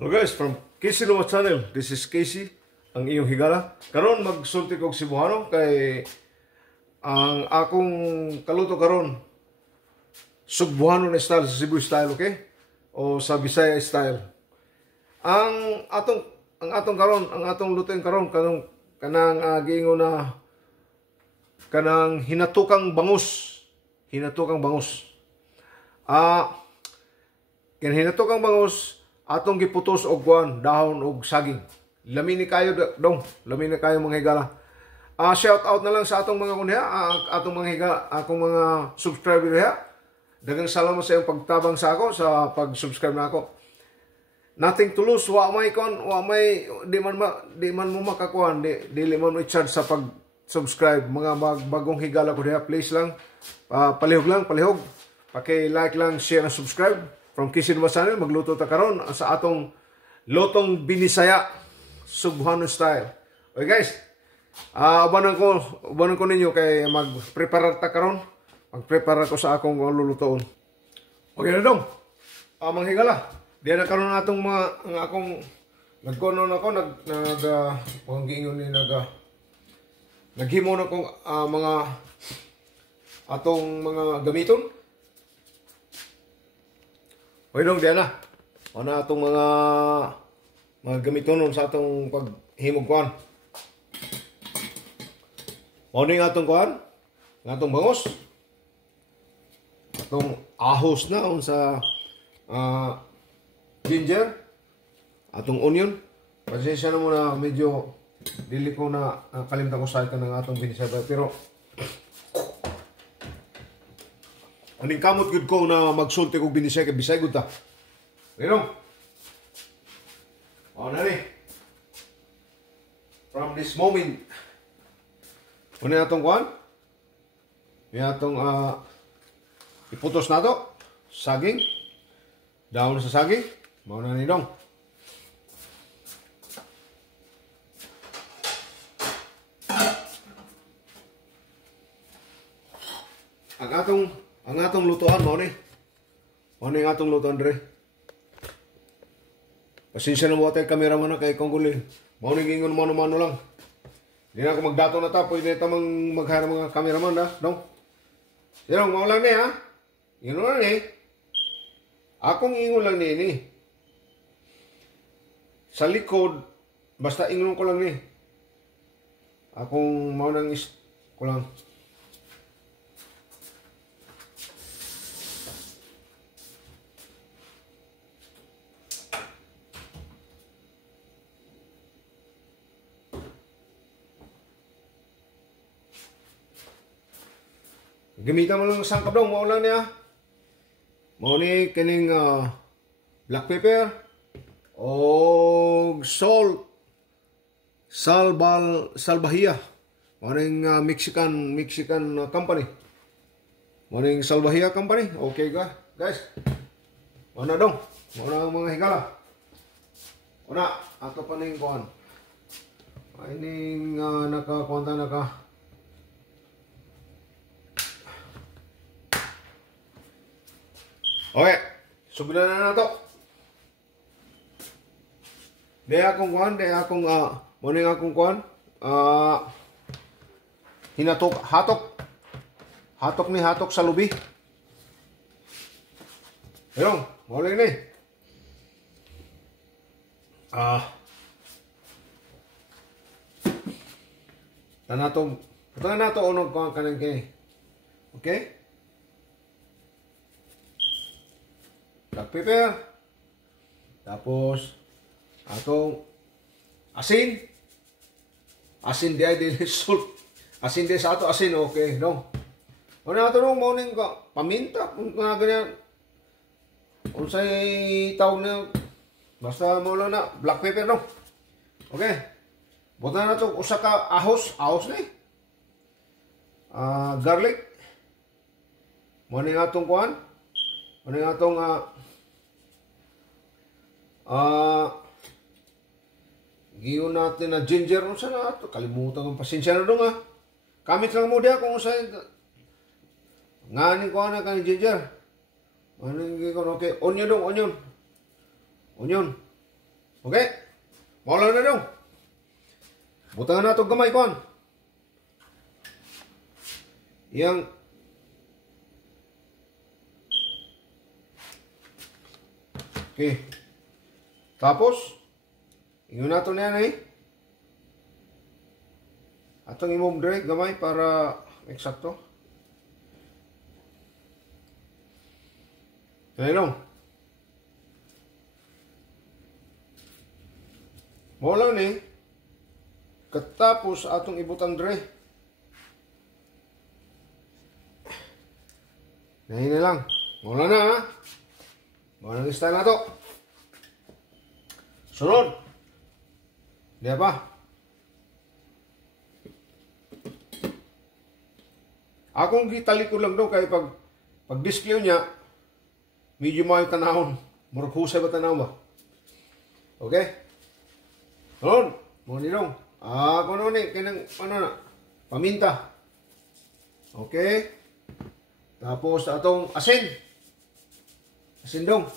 Hello guys, from Casey Luma Channel. This is Casey, ang iyong higala. Karon magsulti kog Cebuano kay ang akong kaluto karon Sugbuano na style, sa Cebu style, okay? O sa Bisaya style. Ang atong karon, ang atong lutuin karon kanang giingon na kanang hinatukang bangus. Hinatukang bangus. Hinatukang bangus atong giputos og kuan, dahon og saging. Lami ni kayo dong, lami ni kayo mga higala. Shout out na lang sa atong mga kunha, atong mga higala, akong mga subscriber diha. Daghang salamat sa iyong pagtabang sa ako, sa pag-subscribe na ako. Nothing to lose, di man mo makakuan, di man mo i-charge sa pag-subscribe. Mga bagong higala ko diha, please lang, palihog. Paki-like lang, share and subscribe. From Casey Luma Channel, magluto ta karon sa atong lotong binisaya Sugbuano style. Okay guys, ubanan ko ninyo kay mag-prepare ta karon. Mag-prepare ko sa akong lulutoon. Okay na dong. Mga higala, diyan na karon atong ang akong nagkonon ako naghimo na kong mga atong mga gamiton. Okay dong, diyan na. O na itong mga gamiton sa atong paghimog kuhan. O na yung atong kuhan. Ng atong bangus. Atong ahos na sa ginger. Atong onion. Pasensya na muna, medyo dili ko na kalimutan ko sa ito ng atong binisaya. Pero aning kamot gud ko na magsulti kog binisay kay bisay gud ta. Pero na ni. From this moment. Una atong kuan. Ni atong iputos nato saging. Dahon sa saging. Mao na ni dong. Ang atong lutuan mo ni. Ano yung atong lutuan dre? Pasensya na mo tayo kameraman na kay Konggulin. Mo ni gingon mano-mano lang. Di na ako magdato na ta, pwede tamang maghara mga kameraman na, dong. Sino, mo lang ni ha? Yun lang ni. Akong ingon lang ni. Sa likod, basta ingon ko lang ni. Akong mau nang ko lang. Gamitan mo lang sangkap daw, mao lang niya. Mao ni kining black pepper o salt, salbahia. Mao ning Mexican company. Mao ning Salbahia company. Okay guys. Mao na dong. Mao na mga higala. Una, ato pa ning kuan. Ay ning naka okay, subulan na to. Daya akong kuhan, morning akong kuhan, hatok sa lubi. Ayun, morning ni. Ito na to unog kuhan kanang kini. Okay? Black pepper. Tapos atong asin di salt. Asin di sa ato asin, okay, no. Una ato nung morning ka paminta nga ganyan. Unsay tawag na basta mo lang na black pepper, no. Okay. Butan na to usa ka ahos ni. Garlic. Morning atong kuan. Morning atong giyon natin na ginger. Ano sana ito? Kalimutan kong pasensya na doon Kamit lang mo diya kung saan nganin ko na kang ginger. Ano yung okay? Onion dong, onion. Okay? Mawala na dong. Butangan na ito gamay kon. Yang okay. Tapos, ingon nato na yan atong imong dire gamay para eksakto. Ganun. Mawala ni katapos atong ibutang dire. Nahin na lang. Mawala na ha. Mawala na style na to. Sunod. Di ba? Akong gitalikod lang daw kay pag display niya, medyo mayo tanahon. Murag husay ba tanaw ba? Okay? Sunod. Mga nilong. Kung ano ni, kinang, ano na, paminta. Okay? Tapos, atong asin. Asin dong.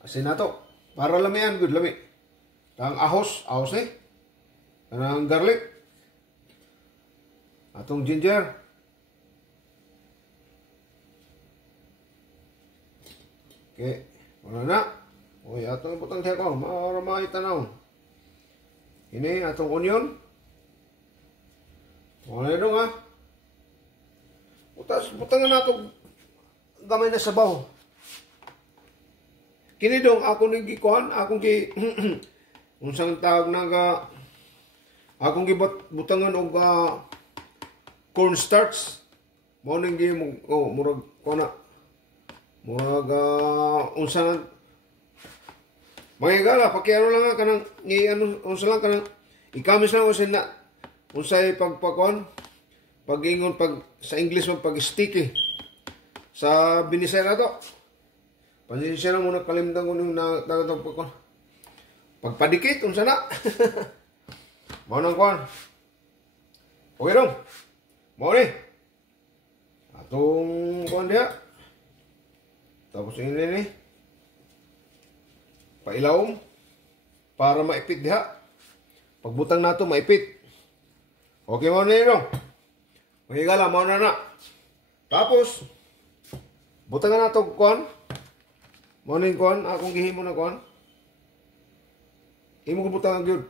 Asin na to. Para lamian, good lami. Ang ahos ni. Ang garlic. Atong ginger. Okay. Wala na. Uy, atong ibutang siya ko. Maramay tanaw. Ini, atong onion. Wala na dong ha. Butangan na itong gamay na sabaw. Kini dong, ako nang gikuhan, akong unsang tawag na akong gibutangan og cornstarch. Mao nang murag kona. Murag unsang mga igala, pakiano lang nga kanang unsa lang kanang ikamis na usin na unsay pagpakon pag-ingon sa English mo pag sticky sa Binisay na to. Pasensya na muna kalimtan ko nung natatag ko. Pagpadikit, unsa na? Mao nang kuan. Okay dong. Mao ni. Atong kuan dia. Tapos ini ni. Pailawom para maipit diha. Pagbutang nato maipit. Okay mo ni dong. Mahigala mao na. Tapos butangan nato kuan. Morning kon, akong gihimo na kon. Imo ko butangan gyud.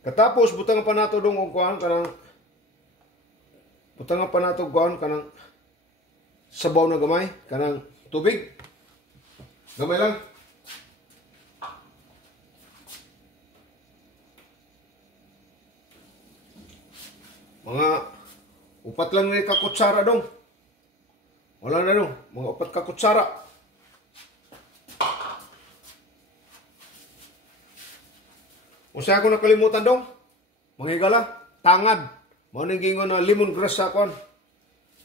Katapos butangan pa nato dong og kuan kanang butangan pa nato kuan kanang sabaw na gamay, kanang tubig. Gamay lang. Mga upat lang ni ka kutsara dong. Wala na dong, mga upat ka kutsara. Usa ako nakalimutan dong. Mga higala, tangad. Mao ning gingon na lemongrass sa kon.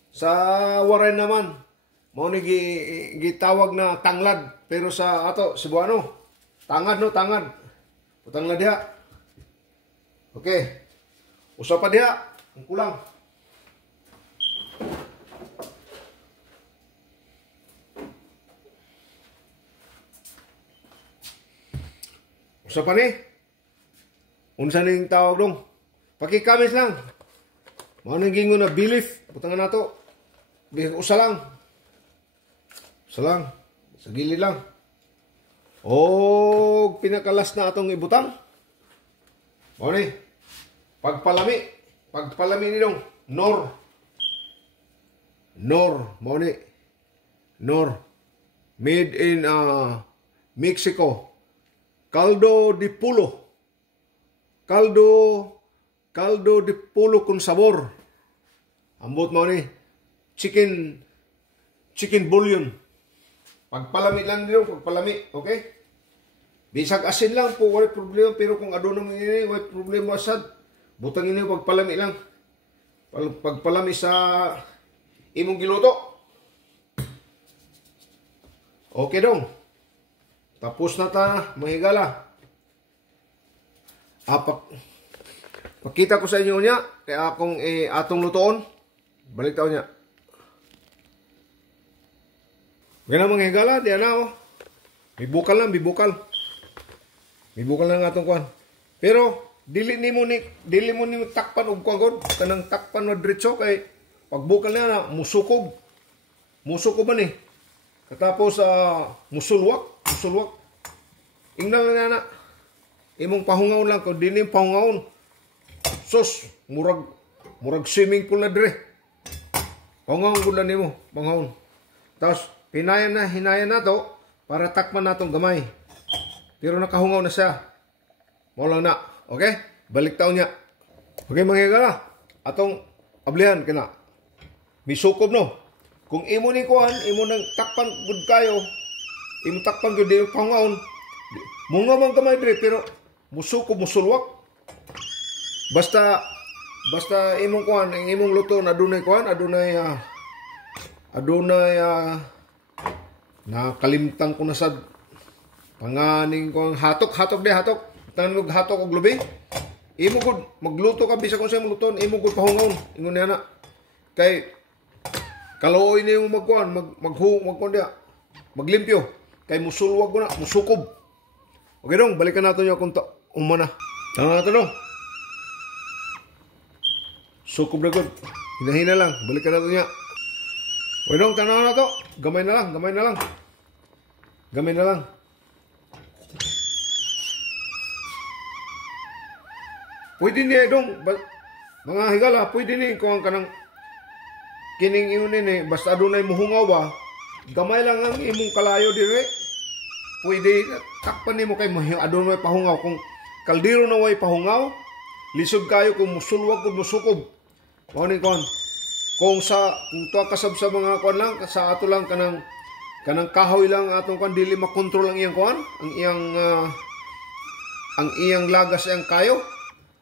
Sa waray naman, mao ning gitawag na tanglad, pero sa ato Cebuano, tangad no, tangad. Putang na diha. Okay. Usa pa diha, ang kulang. Usa pa ni. Unsa ning tawag dong? Pakikamis lang. Mao ning gingon na belief. Butangan nato. Usa lang. Usa lang. Sa gilid lang. O pinakalas na atong ibutang. Mao ni. Pagpalami. Pagpalami ni dong. Nor. Mao ni. Nor. Made in Mexico. Caldo de pulo. Caldo de pulo con sabor. Ambot mo ni chicken bouillon. Pagpalami lang din, pagpalami, okay? Bisag asin lang po, wala problema, pero kung adunong ini, wala problema sad. Butang ini pagpalami lang. Pagpalami sa imong giluto. Okay dong. Tapos na ta, mahigala. Pakita ko sa inyo niya, kaya akong atong lutoon. Balik tao niya. Ganang mga higala, diyan na oh. Bibukal lang, bibukal. Bibukal lang atong kuan. Pero dili mo ni takpan og kuan gud, kanang takpan na diretso kay pagbukal na musukob. Musukob man ni. Katapos musulwak. Ingnan lang na. Imong pahungawon lang kung dili pahungawon. Sus, murag swimming pool na dire. Pahungawon gud lang nimo, pahungawon. Tapos hinayan na to para takpan natong gamay. Pero nakahungaw na siya. Mo lang na. Okay? Balik taon niya. Okay, mga higala. Atong ablihan kana. Misukob no. Kung imo ni kuan, imo nang takpan gud kayo. Imo takpan gud di pahungawon. Munga man kamay dire pero musukob musulwak. Basta imong kuan, ang imong luto na adunay kuan, adunay nakalimtang ko na sa panganing ko hatok tanan og hatok og lubi. Imo gud magluto ka bisa kung sa imong luton, imo gud pahungawon ingon niya na kay kaluoy ni mo magkuan magkuan dia maglimpyo kay musulwag ko na musukob. Okay dong, balikan nato niyo kung umana. Tama nato dong. Sukob na gud. Hinahina lang, balikan nato niya. Okay dong, tanaw na to. Gamay na lang. Pwede niya dong, mga higala, pwede niya kung ang kanang kining iunin eh, basta adunay muhungaw ba, gamay lang ang imong kalayo dire. Pwede takpan nimo kay adunay pahungaw. Kung kaldero na way pahungaw, lisod kayo kung musulwag kung musukob. Mao ni kon. Kung tuwa kasab sa mga kuan lang, sa ato lang kanang kahoy lang atong kuan dili makontrol ang iyang kuan, ang iyang lagas ang kayo.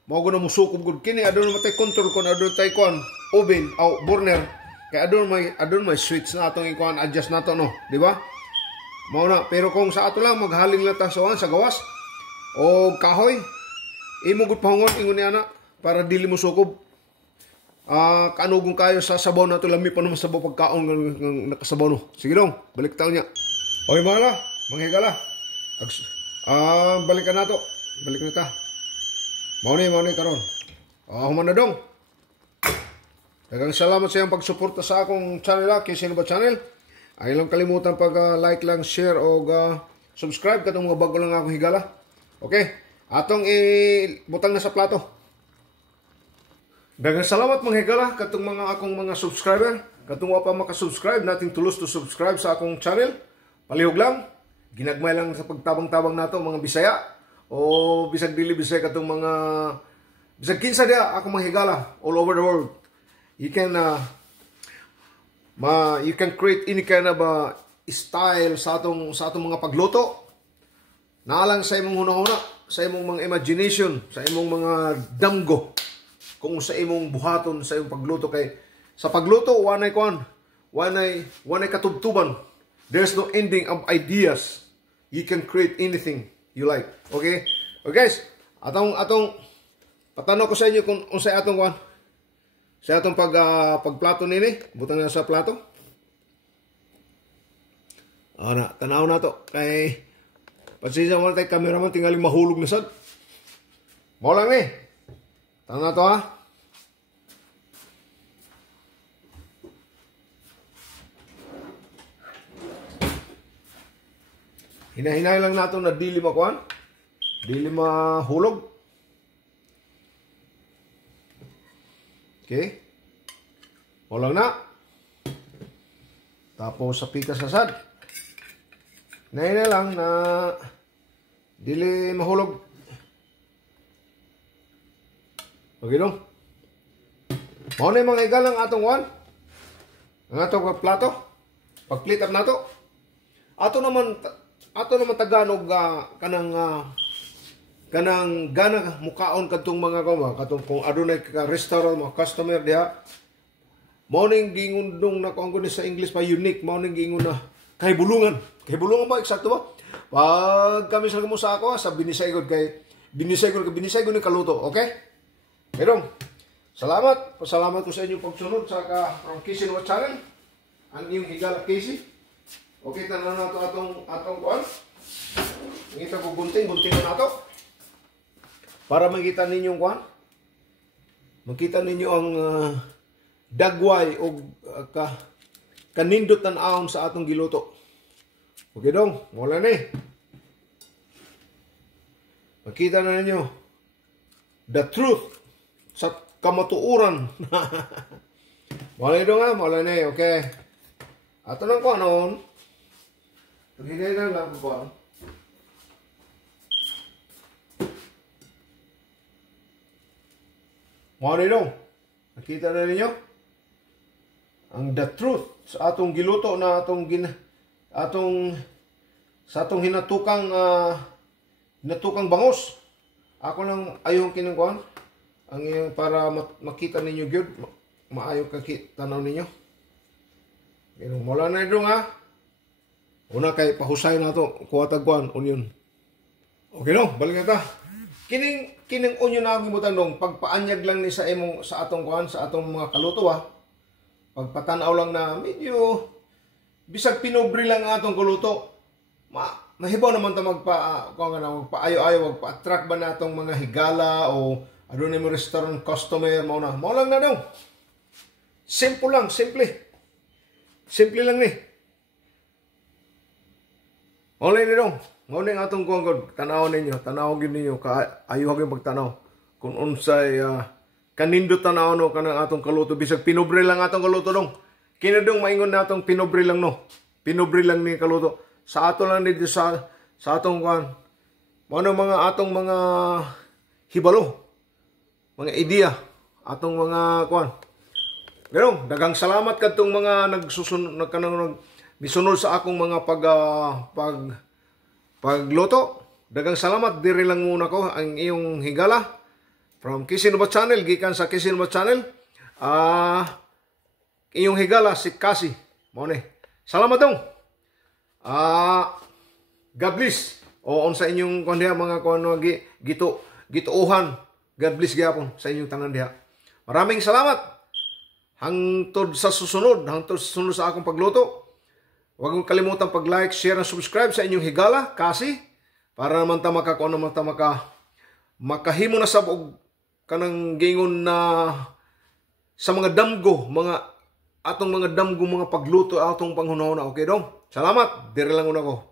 Mao gud musukob gud kini adun matay control kon adun tay kuan oven o burner. Kay adun may switch na atong ikuan adjust nato no, di ba? Mao na, pero kung sa ato lang maghaling lang ta sa gawas o kahoy, imo gud pahungon ingon ni ana para dili mo sukob. Kanugong kayo sa sabaw na ito, lami pa naman sabaw pagkaon ng nakasabaw no. Sige dong, balik taon niya. Okay mga higala. Balikan na to. Balik na ta. Mauni karon. Human na dong. Dagang salamat sa iyong pagsuporta sa akong channel, Casey Nova Channel. Ay lang kalimutan pag-like lang, share o subscribe katong mga bago lang akong higala. Okay, atong ibutang na sa plato. Dagang salamat mga higala katong akong mga subscriber. Katong wa pa makasubscribe, nating tulos to subscribe sa akong channel. Palihog lang, ginagmay lang sa pagtabang-tabang nato mga Bisaya o bisag dili Bisaya katong mga bisag kinsa dia akong mga higala all over the world. You can create any kind of style sa atong mga pagluto. Naalang sa imong hunahuna, sa imong mga imagination, sa imong mga damgo. Kung sa imong buhaton sa imong pagluto kay sa pagluto wanay katubtuban. There's no ending of ideas. You can create anything you like. Okay? Okay guys, atong patanaw ko sa inyo kung unsay atong sa atong pagplato nini, butang na sa plato. Tanaw na to kay pasensya mo tay cameraman tingali mahulog na sad. Mao lang ni. Tanaw na to ha. Hinahinay lang nato na dili makuan. Dili mahulog. Okay. Walang na. Tapos sa pika sa sad. Hinahinay lang na dili mahulog. Okay no? Mao na mga igalang atong ang atong plato. Pag-plate up nato. Ato naman Tagalog kanang gana mukaon kadtong mga katong kung adunay ka restaurant mga customer diha. Mao ning gingundong na kung sa English pa unique, mao ning gingon na kahibulungan ba eksakto ba? Pag kami sa ako sa binisay gud ni kaluto, okay? Pero pasalamat ko sa inyong pagsunod sa from Casey Channel. Ang iyong higala Casey. Okay, tanaw na ito atong kuan. Ngita ko gunting na to. Para makita ninyo kuan. Makita ninyo ang dagway o kanindot tan aon sa atong giluto. Okay dong, wala ni. Makita na ninyo the truth sa kamatuuran. Wala ni dong wala ni, okay. Ato nang kuan on. Hinay na lang kuan. Mga nilong, nakita na ninyo? Ang the truth sa atong giluto na sa atong hinatukang bangos. Ako lang ayong kinangkuan. Ang iyong para makita ninyo gyud, maayo tanaw ninyo. Pero wala na nilong ha. Una kay pahusay na to, kuwatagkuan, onion. Okay no, balik na ta. Kining onion na akong butandong, pagpaanyag lang ni sa atong kuhan, sa atong mga kaluto ha. Pagpatanaw lang na medyo, bisag pinobre lang ang atong kaluto. Mahibaw naman ito magpaayo-ayo, magpa-attract ba na atong mga higala o ano na yung restaurant customer, mau lang na daw. Simple lang, simple. Simple lang ni. Online ni daw. Ngunit atong kuwang tanaw ninyo, ayuhag yung pagtanaw. Kung unsay kanindot tanaw no, kanang atong kaluto, bisag pinobre lang atong kaluto dong. Kinadong maingon na atong pinobre lang no. Pinobre lang ni kaluto. Sa ato lang dito sa atong kuwan. Atong mga hibalo. Mga idea. Atong mga kuwan. Ganun, dagang salamat kadtong mga nagsunod sa akong mga pagluto. Dagang salamat, diri lang muna ko ang iyong higala from Kisinova Channel, gikan sa Kisinova Channel. Iyong higala si Cassie. Salamat dong. God bless. O on sa inyong kundi mga gituuhan. God bless gyapon sa inyong tanan diha. Maraming salamat. Hangtod sa susunod sa akong pagluto. Huwag mong kalimutan pag-like, share, and subscribe sa inyong higala, kasi para naman ta makahimo na sabog kanang gingon na sa mga damgo, mga pagluto, atong panghunahuna. Okay dong? Salamat. Dire lang una ko.